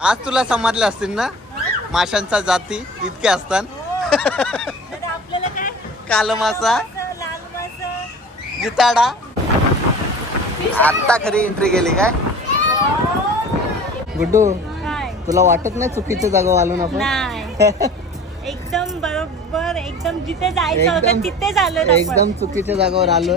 आज तुला समजले असतील ना? माशांच्या जाती इतके असतात. काल मासा जिताडा. आता खरी एंट्री केली काय? गुड्डू तुला वाटत नाही चुकीच्या जागा आलो ना आपण? नाही. एकदम बरोबर एकदम जिथे जायचं एकदम- होतं तिथेच आलो एकदम चुकीच्या जागावर आलो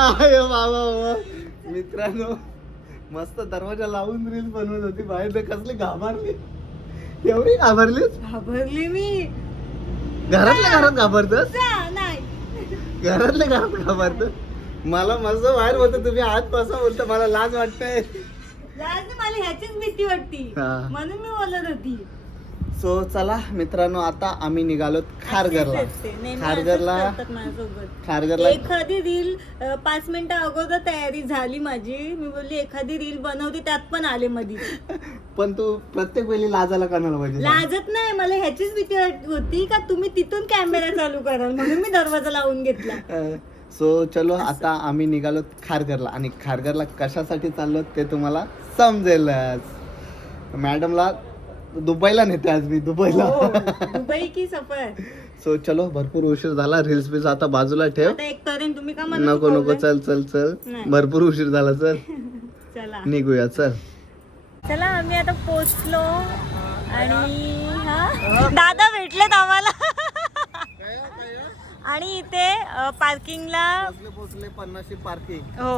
अरे बाबा बाबा. मित्रांनो मस्त दरवाजा लावून रील बनवत होती. बाहेर तर कसली घाबरली. एवढी घाबरलीस? घाबरली मी. घरातल्या घरात घाबरतस? नाही. घरातल्या घरात घाबरत मला मस्त बाहेर होतं. तुम्ही आजपासून बोलता मला लाज वाटतंय लाज मला ह्याचीच भीती वाटती. म्हणून मी बोलत होती. सो चला मित्रांनो आता आम्ही निघालो खारघरला. खारघरला खारघरला एखादी रील पाच मिनिटं अगोदर तयारी झाली माझी. मी बोलली एखादी रील बनवते त्यात पण आले मधी. पण तू प्रत्येक वेळी लाजाला कानाला पाहिजे? लाजत नाही. मला ह्याचीच भीती होती का तुम्ही तिथून कॅमेरा चालू कराल म्हणून मी दरवाजा लावून घेतला. सो चलो आता आम्ही निघालो खारघरला. आणि खारघरला कशासाठी चाललो ते तुम्हाला समजेलच. मॅडमला दुबईला नेते आज मी दुबईला. हो, दुबई की सफर. सो चलो भरपूर उशीर झाला रील्स बीस आता बाजूला ठेव. आता एक करेन तुम्ही का नको नको? चल चल चल. नाही. भरपूर उशीर झाला चल. चला. निघूया चल. चला आम्ही आता पोचलो आणि हा? दादा भेटलेत आम्हाला. आणि इथे पार्किंगला पोचले पोचले पार्किंग हो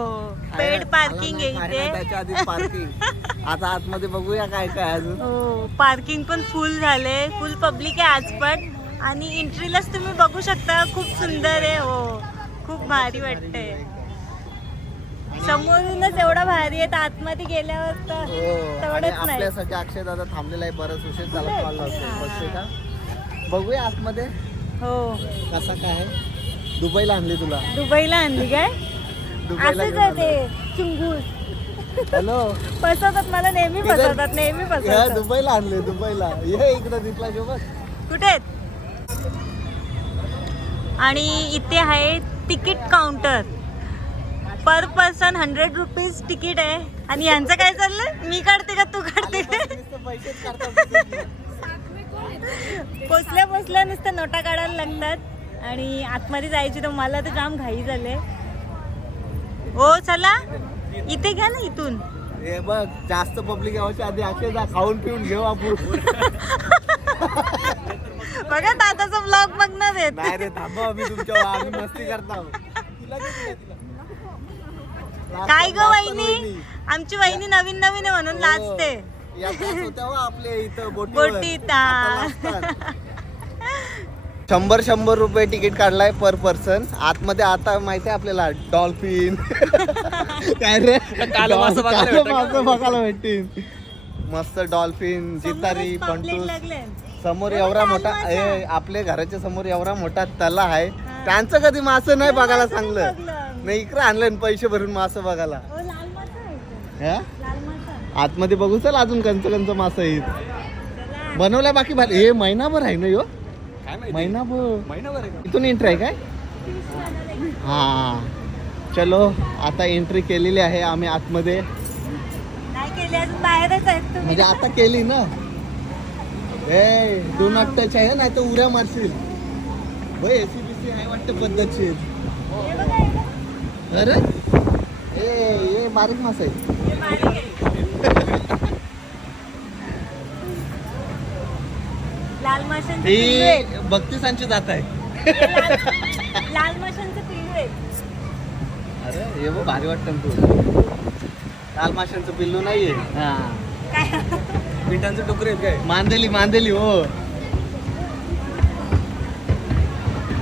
पेड पार्किंग आहे इथे. त्याच्या आधी पार्किंग आता आतमध्ये बघूया काय काय अजून. हो पार्किंग पण फुल झाले फुल पब्लिक आहे आज पण. आणि एंट्रीलाच तुम्ही बघू शकता खूप सुंदर आहे हो. खूप भारी वाटतंय. समोरूनच एवढा भारी आहे तर आतमध्ये गेल्यावर तर हो आणि तेवढंच नाही. आपल्यासाठी अक्षय दादा थांबलेला आहे बराच उशीर झाला कॉल बघूया आतमध्ये. हो. कसा काय दुबईला आणली तुला. दुबईला आणली काय? असंच आहे ते चुंगूस हॅलो. फसवतात मला नेहमी? फसवतात नेहमी फसवतात. दुबईला आणले दुबईला. ये इकडं दिसला सोबत कुठे आहेत? आणि इथे आहे ticket counter. Per person hundred rupees ticket आहे. आणि यांचं काय चाललंय? मी काढते का तू काढते? का पोचल्या पोचल्या नुसतं नोटा काढायला लागतात. आणि आतमध्ये जायची तर मला तर जाम घाई झाले. हो चला. इथे घ्या ना इथून. हे बघ जास्त पब्लिक यावच्या आधी अक्षय दा खाऊन पिऊन घेऊ आपण. बघा दादाचा ब्लॉग बघणार आहेत. नाही रे थांबा आम्ही तुमच्या आम्ही मस्ती करता. काय ग वहिनी? आमची वहिनी नवीन नवीन आहे म्हणून लाजते. हो. शंभर शंभर रुपये तिकीट काढलाय पर पर्सन. आतमध्ये आता माहिती आहे आपल्याला डॉल्फिन. काय रे? मासं बघायला भेटतील. मस्त डॉल्फिन जितारी लागले समोर एवढा मोठा आपल्या घराच्या समोर एवढा मोठा तला आहे. त्यांचं कधी मासं नाही बघायला चांगलं बघलं. नाही इकडे आणलं पैसे भरून मासं बघायला. आतमध्ये बघू चल अजून कंच कंच मासं येईल चला. बनवल्या बाकी भारी हे महिनाभर आहे ना यो? महिनाभर. महिनाभर आहे का? इथून एंट्री आहे काय? हा. चलो आता एंट्री केलेली आहे आम्ही आतमध्ये. नाही केली अजून बाहेरच आहेत तुम्ही. म्हणजे आता केली ना? ए डो नॉट टच आहे नाही तर उड्या मारशील. एसी बीसी आहे वाटतं पद्धतशीर. हे बघा, हे बघा. अरे ए ए बारीक मास हे आहे. लाल माशांचं पिल्लू आहे. ही बत्तीसांची जात आहे. हे लाल लाल माशांचं पिल्लू आहे अरे हे बघ भारी वाटतं ना तू लाल माशांचं पिल्लू नाहीये. काय? पिठांचे टुकरे आहेत काय? मांदेली मांदेली हो.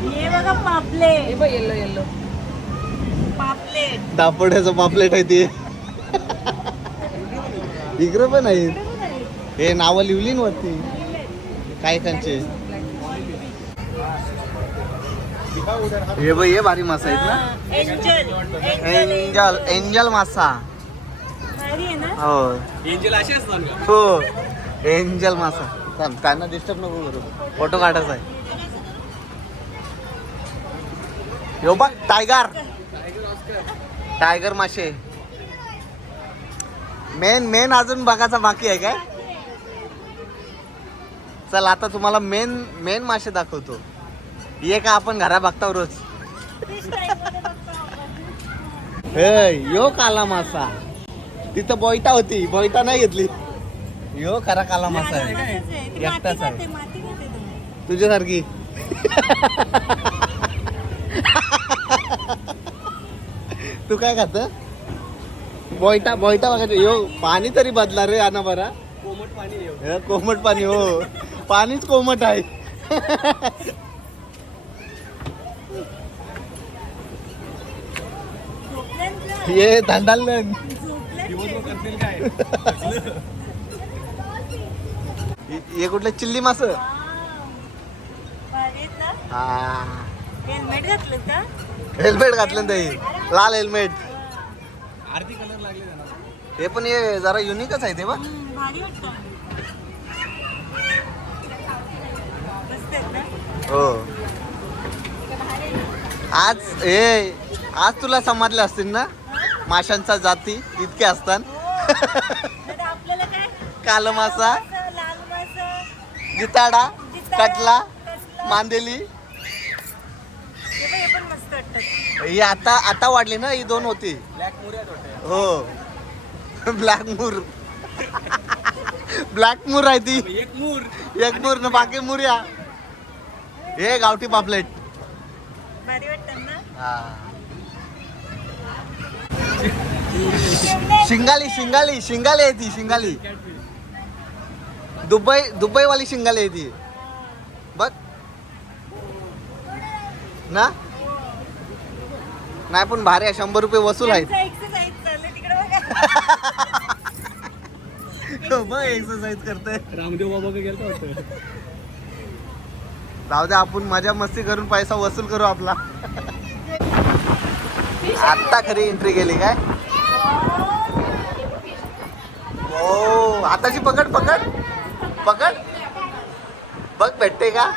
हे बघा पापले येल्लो येल्लो पापलेट. दापोड्याचं पापलेट आहे ते. इकडं पण आहे. हे नावं लिहिली ना वरती. काय त्यांचे? हे बघ हे भारी मासा आहेत ना? एंजल एंजल एंजल मासा. भारी आहे ना? हो. एंजल असे हो. एंजल मासा. थांब, त्यांना डिस्टर्ब नको करू. फोटो काढायचा आहे. यो बघ टायगर टायगर मासे. मेन मेन अजून बघायचा बाकी आहे काय? चल आता तुम्हाला मेन मेन मासे दाखवतो. ये का आपण घरा बघता रोज? हे यो काला मासा. तिथं बोयटा होती बोयटा नाही घेतली. यो खरा काला मासा आहे. एकटाच आहे. तुझ्यासारखी. तू काय खात? बोयटा बोयटा बघायचं. यो पाणी तरी बदला रे आना बरा. कोमट पाणी हे कोमट पाणी हो. पाणीच कोमट आहे. ये धांडालन हे कुठले चिल्ली मास? हा. हेल्मेट घातलं का? हेल्मेट घातलं ना ते. लाल हेल्मेट आरती कलर लागले हे पण हे जरा युनिकच आहे ते बघ हम्म, भारी वाटतं मस्त आहेत ना हो. आज हे आज तुला समजले असतील ना? माशांचा जाती इतके असतात. काल मासा जिताडा कटला. मांदेली. हे आता आता वाढली ना ही दोन होती. हो. Black Moore. ब्लॅक मूर आहे ती. एक मूर. एक मूर ना बाकी मुर्या हे गावठी पापलेट. भारी वाटतात ना? शिंगाली शिंगाली शिंगाली आहे ती शिंगाली. दुबई दुबई वाली शिंगाली आहे ती. बघ. ना? नाही पण भारी आहे. शंभर रुपये वसूल आहेत. एक्सरसाइज चालू तिकडे बघा. बघ एक्सरसाइज करतोय. रामदेव बाबा वाटतं. जाऊ दे आपण मजा मस्ती करून पैसा वसूल करू आपला. आत्ता खरी एंट्री केली काय? हो आताची पकड पकड. पकड. बघ भेटते का?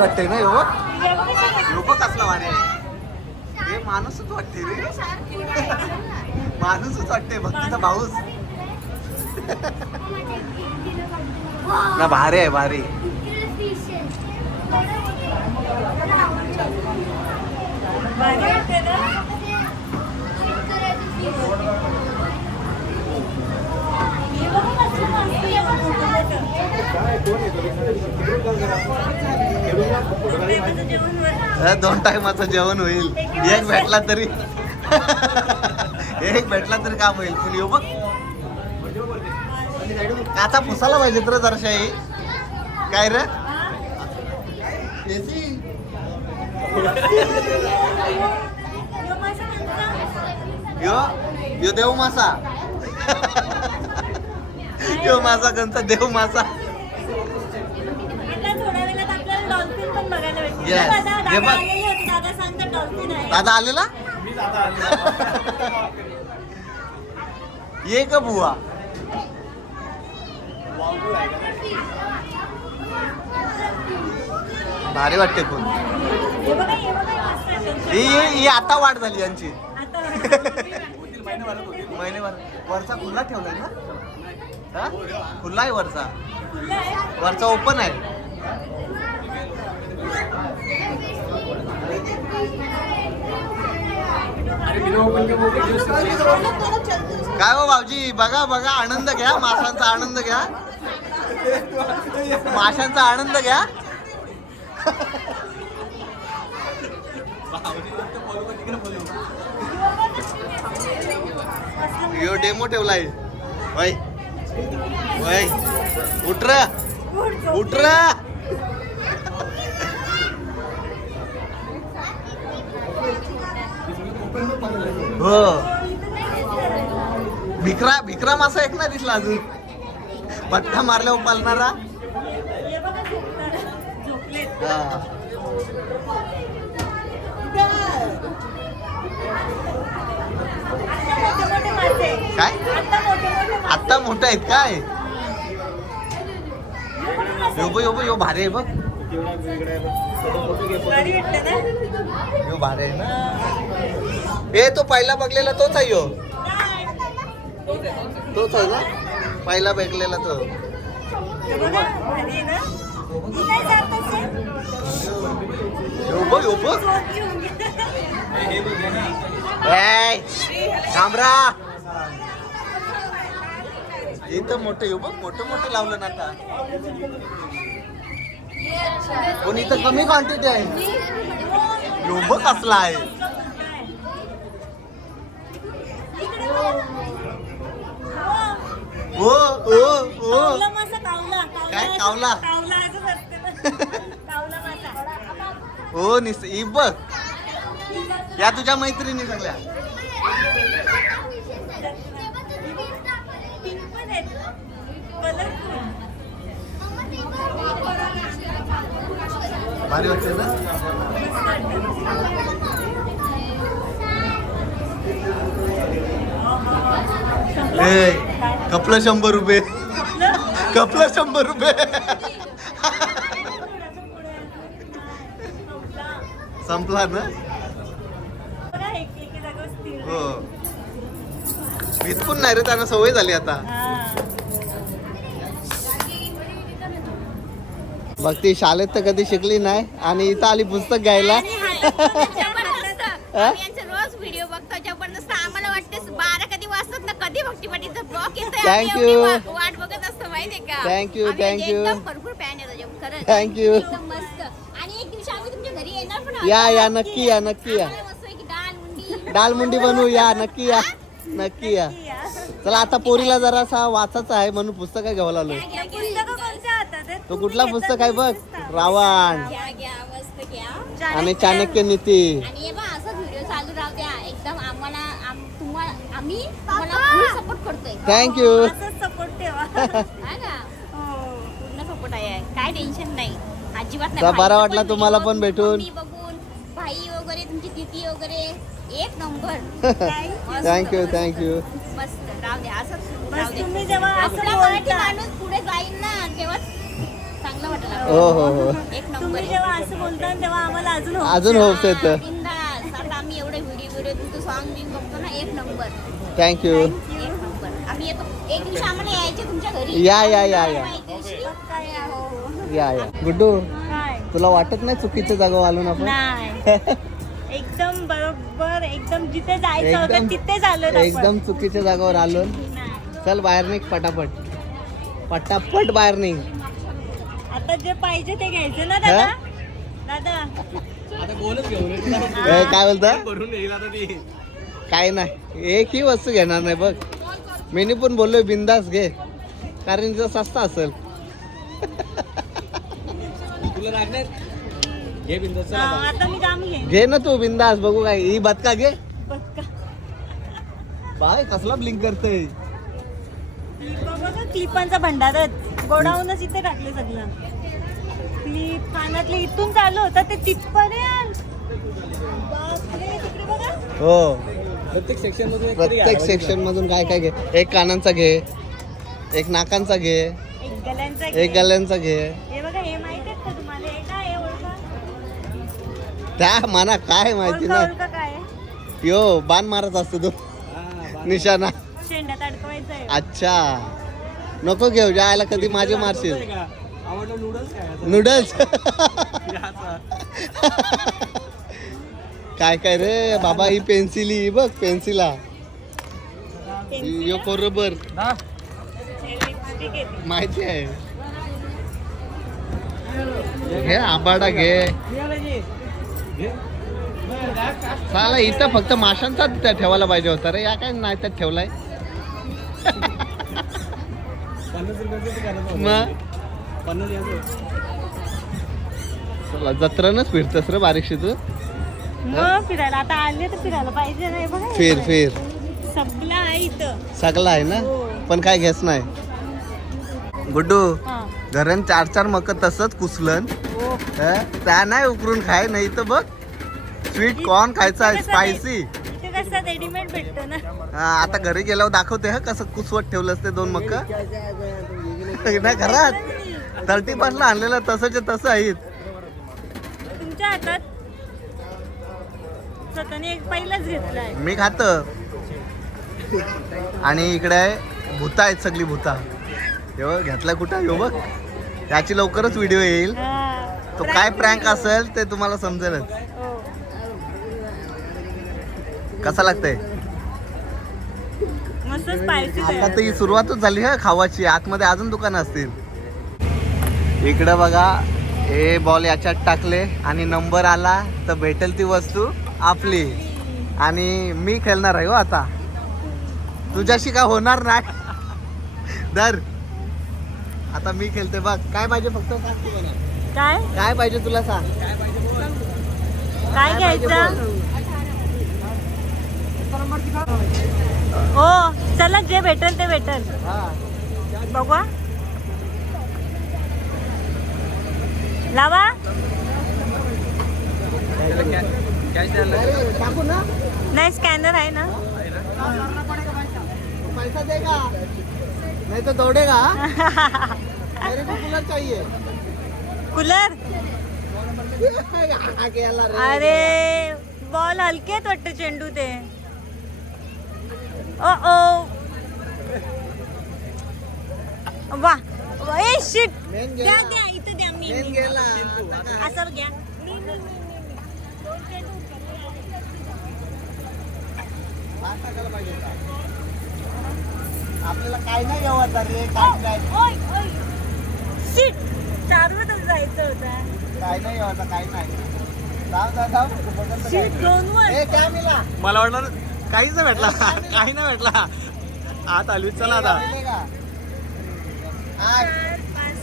वाटते ना यो यो बघ कसला हे माणूसच वाटते रे. माणूसच वाटते भक्तीचा भाऊस ना भारी आहे भारी. दोन टायमाचं जेवण होईल. एक भेटला तरी. एक भेटला तरी काम होईल. पण येऊ बघ. काचा पुसायला पाहिजे तर जराशाही काय रे. यो? यो देव मासा. यो मासा कोणता देव मासा. दादा. आलेले? ये का? बुवा भारी वाटते पण हे हे आता वाढ झाली यांची. महिनेभर वरचा खुला ठेवलाय ना? हा? खुला आहे वरचा. वरचा ओपन आहे अरे बिना ओपन के बोलते ज्यूस काय हो भाऊजी? बघा बघा आनंद घ्या माशांचा आनंद घ्या. माशांचा आनंद घ्या. यो डेमो ठेवलाय. वय वय उठ रे उठ रे हो. भिकरा भिकरा मासा एक ना दिसला अजून. पट्टा मारल्यावर पालणारा काय? आत्ता मोठा आहेत काय? यो बघ यो बघ यो भारी आहे बघ. यो भारी आहे ना? ए तो पहिला बघलेला तोच आहे यो. तोच आहे ना? पहिला बघलेला तो. हे कामरा इथं मोठं येऊ बघ मोठं मोठं लावलं ना आता. कोणी इथं कमी क्वांटिटी आहे? यो बघ कसला आहे. ओ ओ ओ काय, कावला? हो निस ही बघ. या तुझ्या मैत्रिणी सगळ्या. भारी वाटते ना? कपलं शंभर रुपये. कपलं शंभर रुपये. संपला ना? हो. विचकून नाही रे त्यांना सवय झाली आता. बघ ती शाळेत तर कधी शिकली नाही आणि इथं आली पुस्तक घ्यायला जबरदस्त हा? आम्ही यांचे रोज व्हिडिओ बघतो जबरदस्त आम्हाला वाटते बारा कधी वाजतात ना कधी भक्तीपाटीचा ब्लॉग येतोय आम्ही Thank एवढी you. वाट बघत असतो माहितीये का? Thank you, आम्ही thank you. एकदम भरपूर फॅन आहे त्याच्या खरंच. Thank you. एकदम मस्त. आणि एक दिवशी आम्ही तुमच्या घरी येणार पण आहोत. या या नक्की या नक्की या. आम्हाला मस्तपैकी डाळ मुंडी. दालमुंडी बनवू या नक्की या. नक्की या. चला आता पोरीला जरासा वाचायचा आहे म्हणून पुस्तक घ्यावं लागलो घ्या, घ्या, पुस्तकं कोणत्या हातात आहेत? तो कुठला पुस्तक आहे बघ? दिसता. रावण. घ्या घ्या मस्त घ्या. आणि चाणक्य नीती. आणि हे आम्ही तुम्हाला फुल सपोर्ट करतोय. थँक्यू असंच सपोर्ट ठेवा. हा हो. पूर्ण सपोर्ट आहे. काय टेन्शन नाही. अजिबात नाही. बरा भाईचं वाटला पण तुम्हाला पण भेटून. मम्मी बघून भाई वगैरे तुमची दिदी वगैरे एक नंबर थँक्यू. थँक्यू मस्त. राहू द्या असंच बस तुम्ही जेव्हा असं आपला मराठी बोलता. माणूस पुढे जाईल ना तेव्हा चांगलं वाटलं हो हो हो. एक नंबर तुम्ही जेव्हा असं बोलता तेव्हा आम्हाला अजून अजून. होप्स येतं बिंदास. आता आम्ही एवढे व्हिडिओ व्हिडिओ तुमचं सॉन्ग बिंग बघतो ना एक नंबर थँक्यू एक नंबर आम्ही येतो. एक दिवशी आम्हाला यायचे तुमच्या घरी. या, या, या, या. या या. गुड्डू तुला वाटत नाही चुकीच्या जागा आलो ना आपण? नाही. एकदम बरोबर एकदम जिथे जायचं एकदम होतं तिथे झालो एकदम चुकीच्या जागावर आलो चल बाहेर निघ पटापट. पटापट बाहेर निघ. आता जे पाहिजे ते घ्यायचं ना दादा? दादा. काय बोलता? काय नाही. एकही वस्तू घेणार नाही बघ. मी पण बोललोय बिंदास घे. कारण तिचं सस्ता असेल. घे बिंदास चल. आता. आता मी जाम घे घे ना तू बिंदास. बघू काय ही बदका घे. बाय कसला ब्लिंक करतोय. बघा क्लिपांचा भंडारच गोडाऊनच इथे टाकले सगळं. क्लिप कानातले इथून चालू होतं ते तिथपर्यंत बघा. हो. प्रत्येक सेक्शनमध्ये प्रत्येक सेक्शन मधून काय काय घे? एक कानांचा घे एक नाकांचा घे एक गल्यांचा एक घे. हे हे हे त्या मना काय माहिती ना? यो बाण मारत असतो तो. निशाणा. शेंड्यात अडकवायचं आहे अच्छा. नको घेऊ जायला कधी माझे मारशील. आवडलं नूडल्स? नूडल्स. काय काय रे बाबा ही पेन्सिल ही बघ पेन्सिला यो हा? हे. माहिती आहे घे आबाडा घे. चाला इथं फक्त माशांचाच त्या ठेवायला पाहिजे होता रे या काय नाही त्यात ठेवलाय. मग जत्रानच फिरतस रे बारीकशी तू मग फिरायला. आता आले तर फिरायला पाहिजे नाही बघा फिर. फिर. सगळं आहे इथं. सगळं आहे ना? हो. पण काय घेस नाही. गुड्डू हा. चार चार मक तसंच कुसलन. हो. हं? त्या नाही उकरून खाय नाही तर बग स्वीट कॉर्न खायचा आहे स्पायसी इथे कसं रेडीमेड भेटतो ना? आता घरी गेल्यावर दाखवते हा कसं कुसवत ठेवलं असते दोन मक्क ना घरात. थर्टी ला आणलेलं तसंच तसं आहेत तुमच्या हातात स्वतःने एक पहिलाच घेतलाय. मी खात. आणि इकडे आहे भूता आहेत सगळी भूता. हे बघ घेतला कुठं? हो बघ. त्याची लवकरच व्हिडिओ येईल. तो काय प्रँक असेल ते तुम्हाला समजेलच. हो. कसा लागतंय? आता तर ही सुरुवातच झाली हा खावाची. आतमध्ये अजून दुकानं असतील. इकडं बघा हे बॉल याच्यात टाकले आणि नंबर आला तर भेटेल ती वस्तू. आपली. आणि मी खेळणार आहे हो आता. तुझ्याशी काय होणार नाही? दर आता मी खेळते बघ. काय पाहिजे फक्त सांग तू मला. काय? काय पाहिजे तुला सांग. काय घ्यायचं? हो चला जे भेटेल ते भेटेल. हा. बघा लावा. नाही स्कॅनर आहे ना. पैसा देगा नहीं तो दौड़ेगा मेरे को कूलर चाहिए कूलर. अरे बॉल हलके वाटतं चेंडू ते. ओ ओ वा ए शिट द्या द्या इथं द्या मी? असं घ्या मी, मी, मी, मी, मी. दोन चेंडू उचलले आहे. पाच टाकायला पाहिजे होता. आपल्याला काय नाही आता रे काय जायचं होतं. काय नाही आता काय जाऊ जाऊ जाऊ. ए काय मिला मला वाटलं काहीच नाही भेटला. काही नाही भेटला. आत आली चला आता.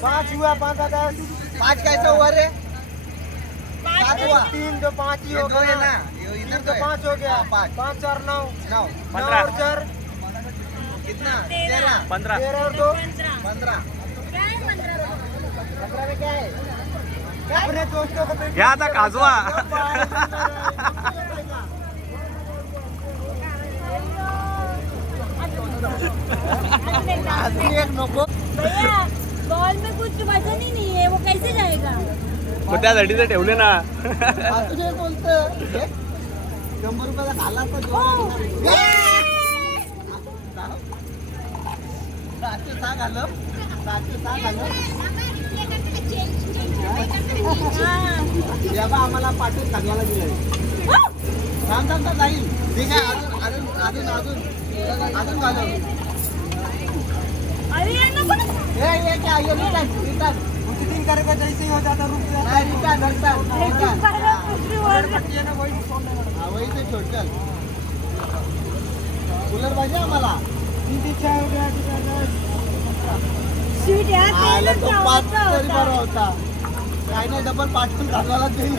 पाँच हुआ पाँच हजार पाँच कैसे हुआ रे? सात हुआ. तीन तो पाँच ही हो ना. तीन तो पाँच हो गया. पाँच. पाँच चार नौ नौ पंद्रह। और चार. कितना? तेरह। पंधरा. तेरह और दो. पंधरा. पंद्रह काय पंद्रह में क्या है? अपने दोस्तों को नको। भैया बॉल में कुछ वजन ही नहीं है वो कैसे जाएगा? मग त्यासाठी ते ठेवले ना? बोलतं? शंभर रुपयाला घाला तर. सातशे सहा घालव सातशे सहा घालव हाँ. या बा आम्हाला पाठवून सांगायला दिलंय. थांब थांब थांब जाईल. ठीक आहे अजून अजून अजून अजून. अजून घालव अरे यार नको ना. हे हे क्या ये रिटर्न करेगा जैसे ही हो जाता रुक जाता रिटर्न रिटर्न कूलर पाहिजे आम्हाला आला तेलच तो पाच लावायचा तरी बरा होता. होता काय नाही डबल पाठवून घालवायला देईल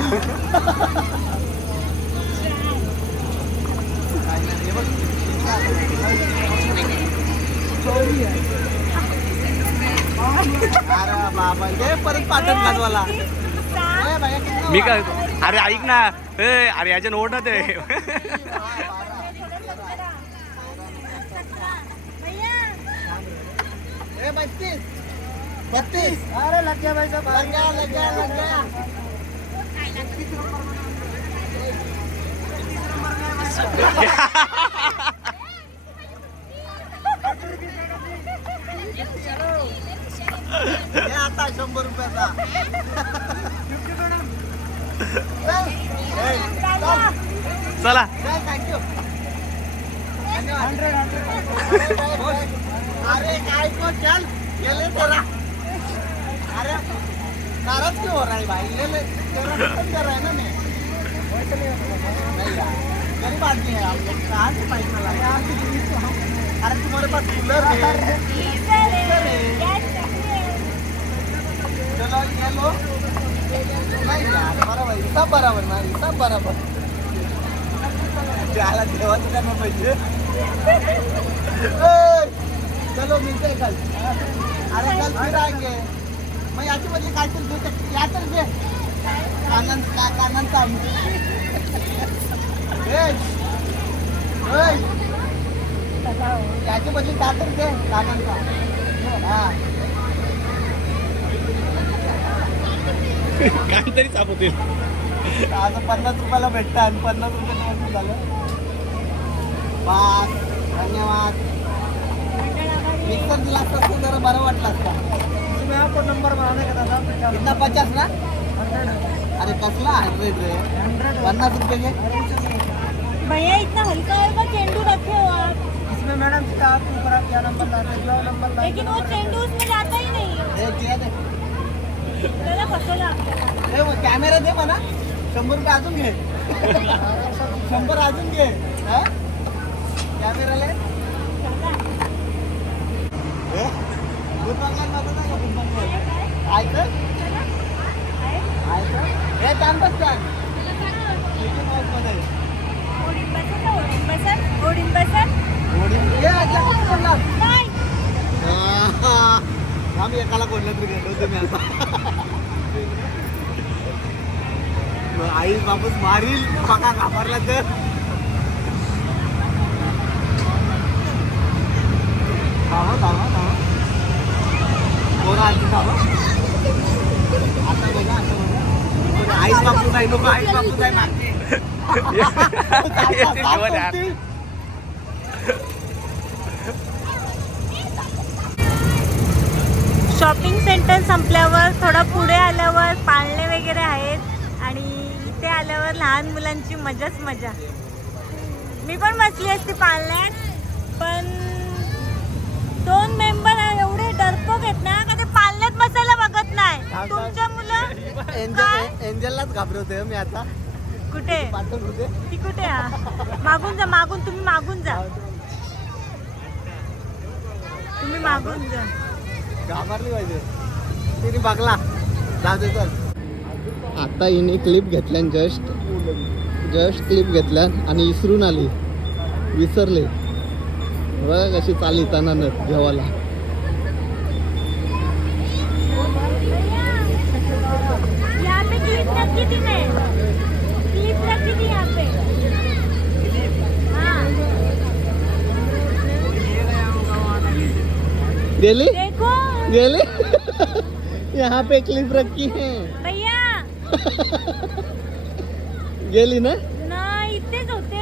काय नाही, हे बघ. अरे बाबा परत पाठवून. ए, कितना मी? काय अरे ऐक ना. ए अरे याच्या नोट ना ते बत्तीस. बत्तीस. अरे लग गया भाई साहब लग गया लग गया लग गया हे आता शंभर रुपयाचा. चला. अरे काय चल ये अरे नाराज क्यों हो रहा है भाई ले ले कर रहा है ना मैं गरीब आदमी है आप कहाँ से पैसा लाए अरे तुम्हारे पास कूलर है चलो ये लो बराबर हिसाब बराबर ना हिसाब बराबर आला देवाचं त्यांना पाहिजे ए, चलो मिळते कल अरे कल फिर आएंगे मग याची बदली काय तरी घेऊ शकते या तर घे कानान का कानांचा ए, ए, याची बदली का तर घे कानांचा हा काहीतरी सापवतील आता पन्नास रुपयाला भेटतं आणि पन्नास रुपये झालं. बास धन्यवाद. मिक्सर दिला असता तर जरा बरं वाटलं असता. आपको नंबर दादा? पचास ना? अरे कसला हंड्रेड रे? पन्नास रुपये घे. भैया इतना हल्का हल्का चेंडू रखे हो आप। इसमें मैडम आप ऊपर आप क्या नंबर लाते नंबर लेकिन वो चेंडू उसमें जाता ही नहीं कॅमेरा दे म्हणा शंभर रुपये अजून घे. शंभर अजून घे. हा? कॅमेराला? ऐकत हे बस छान मिकी माऊसमध्ये. ओडिंबाचं ओडिंबाचं ओडिंबाचं ओढी- ये, आजला कुठं बोलला? नाही आहा. आम्ही एकाला कोणलं तरी तुम्ही आता मग आई वापस मारील बघा घाबरला तर. थांबा थांबा थांबा. कोण आली थांबा. आता बघा आता बघा. आईच आईच मागते शॉपिंग सेंटर संपल्यावर थोडं पुढे आल्यावर पाळणे वगैरे आहेत आणि इथे आल्यावर लहान मुलांची मजाच मजा. मी पण बसली असती पाळण्यात पण दोन मेंबर एवढे डरपोक आहेत ना का ते पाळण्यात बसायला बघत नाही. तुमच्या मुलं? एंजललाच घाबरवते मी आता. कुठे? ती कुठे हा मागून जा मागून तुम्ही मागून जा. तुम्ही मागून जा. घाबरली पाहिजे. तिने बघला. जाऊ दे चल. आता हिने क्लिप घेतल्या जस्ट जस्ट क्लिप घेतल्या आणि इसरून आली. विसरले. बघ थी यहाँ पे हाँ गेली गेली यहाँ पे क्लिप रखी है। भैया। गेली ना? ना इथेच होते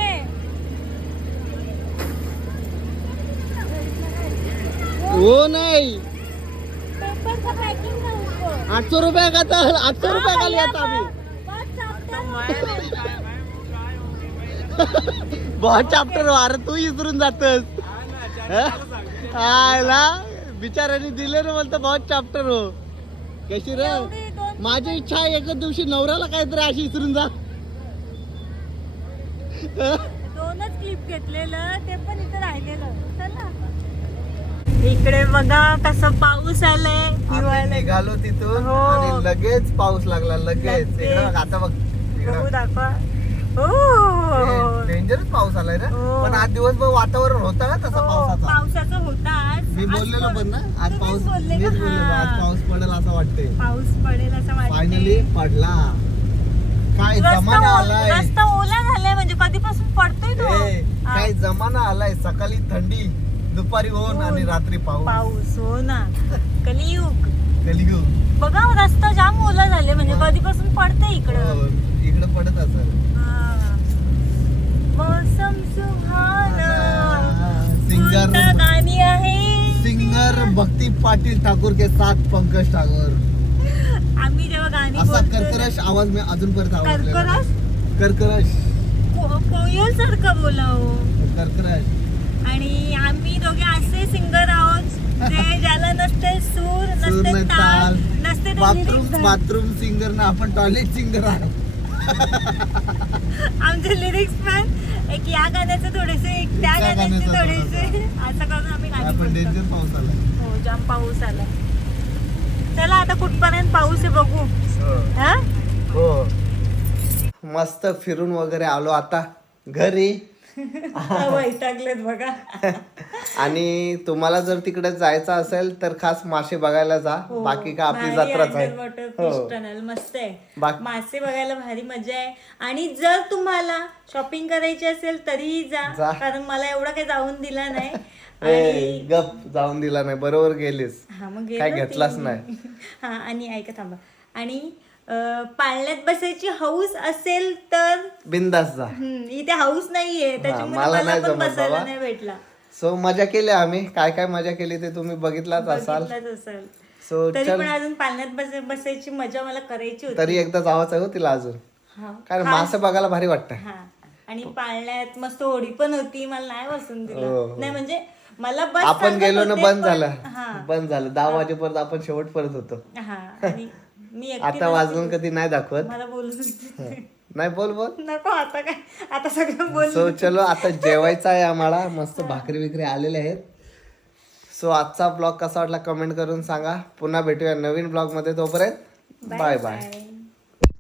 वो नहीं। पेपर का पैकिंग था उसको। आठ सौ रुपये का था आठ सौ रुपये का लिया था अभी। बहुत चॅप्टर अरे तू इसरून जातस। आयला बिचाऱ्याने दिले ना म्हणतो बहुत चॅप्टर हो. कशी रे? एवढी दोन माझी इच्छा आहे एकच दिवशी नवऱ्याला काहीतरी अशी इसरून जा. दोनच क्लिप घेतलेलं ते पण इथे राहिलेलं. चला इकडे बघा कसं पाऊस आलाय. हिवाळा निघालो तिथून हो. आणि लगेच पाऊस लागला लगेच. लगेच. इकडे बघ आता बघ. बघू दाखवा. हो डेंजरच पाऊस आलाय ना हो. पण आज दिवसभर वातावरण होतं ना तसं हो, पावसाचा. पावसाचं होता आज. मी आज बोललेलो पण ना आज तुम्हीच पाऊस मीच? बोललेलो आज हा. पाऊस पडेल असं वाटते पाऊस पडेल असं फायनली वाटतं पडला. काय जमाना आलाय. रस्ता ओला झालाय म्हणजे कधीपासून पडतोय तो? ए, हा, काय जमाना आलाय. सकाळी थंडी दुपारी ऊन आणि रात्री पाऊस. पाऊस हो ना. कलियुग. तेलगू बघा रस्ता जाम ओला झाले म्हणजे कधीपासून पडतंय इकडं? हो, इकडं पडत असेल. हा. मौसम सुहाना। सिंगर कोणतं गाणी आहे? सिंगर भक्ती पाटील ठाकूर के साथ पंकज ठाकूर. आम्ही जेव्हा गाणी असा बोलतो कर्करश आवाज मी अजूनपर्यंत आवाजलेला नाही. कर्करश? कर्करश. कोयल सारखं बोलाव. कर्करश. आणि आम्ही दोघे असे सिंगर आहोत जे ज्याला नसते सूर सूर नसते ताल ताल. नसते ते बाथरूम lyrics. बाथरूम सिंगर ना आपण टॉयलेट सिंगर आहे आमचे लिरिक्स पण एक या गाण्याचे थोडेसे एक त्या त्या गाण्याचे गाण्याचं थोडेसे. असं करून आम्ही गाणी आपण बोलतो. डेंजर पाऊस आला हो जाम पाऊस आला चला आता कुठपर्यंत पाऊस आहे बघू. हा. हो? मस्त फिरून वगैरे आलो आता. घरी. वैतागलेत बघा. आणि तुम्हाला जर तिकडे जायचं असेल तर खास मासे बघायला जा. हो, बाकी का आपली भारी जत्राच आहे. underwater हो. tunnel, मस्त आहे. बाक- मासे बघायला भारी मजा आहे. आणि जर तुम्हाला शॉपिंग करायची असेल तरीही जा जा. कारण मला एवढा काही जाऊन दिला नाही. ए, गप जाऊन दिला नाही. बरोबर गेलीस. हा मग काय घेतलाच. नाही. हा आणि ऐका थांबा. आणि अं, पाळण्यात बसायची हौस असेल तर बिंदास जा. हम्म, इथे हाऊस नाहीये. त्याच्यामुळे मला मला नाही पण जमत बसायला. नाही भेटला. सो मजा केली आम्ही. काय काय मजा केली ते तुम्ही बघितलाच असाल. सो तरी पण अजून पाळण्यात बस बसायची मजा मला करायची होती. तरी एकदा जावाच आहे हो तिला अजून. हा. कारण मासे बघायला भारी वाटतं हा. आणि पाळण्यात मस्त होडी पण होती मला नाही बसून हो, दिलं. हो. नाही म्हणजे मला बस आपण गेलो ना होते, बंद पण- झालं. हा. बंद झालं. दहा वाजेपर्यंत आपण शेवट परत होतो. हा. आणि मी एकटी आता. वाजून कधी नाही दाखवत. मला बोलू नाही बोल बोल. नको आता काय? आता सगळं बोल. सो चलो आता जेवायचं आहे आम्हाला. मस्त भाकरी बिकरी आलेले आहेत. सो आजचा ब्लॉग कसा वाटला कमेंट करून सांगा. पुन्हा भेटूया नवीन ब्लॉगमध्ये. तोपर्यंत बाय बाय बाय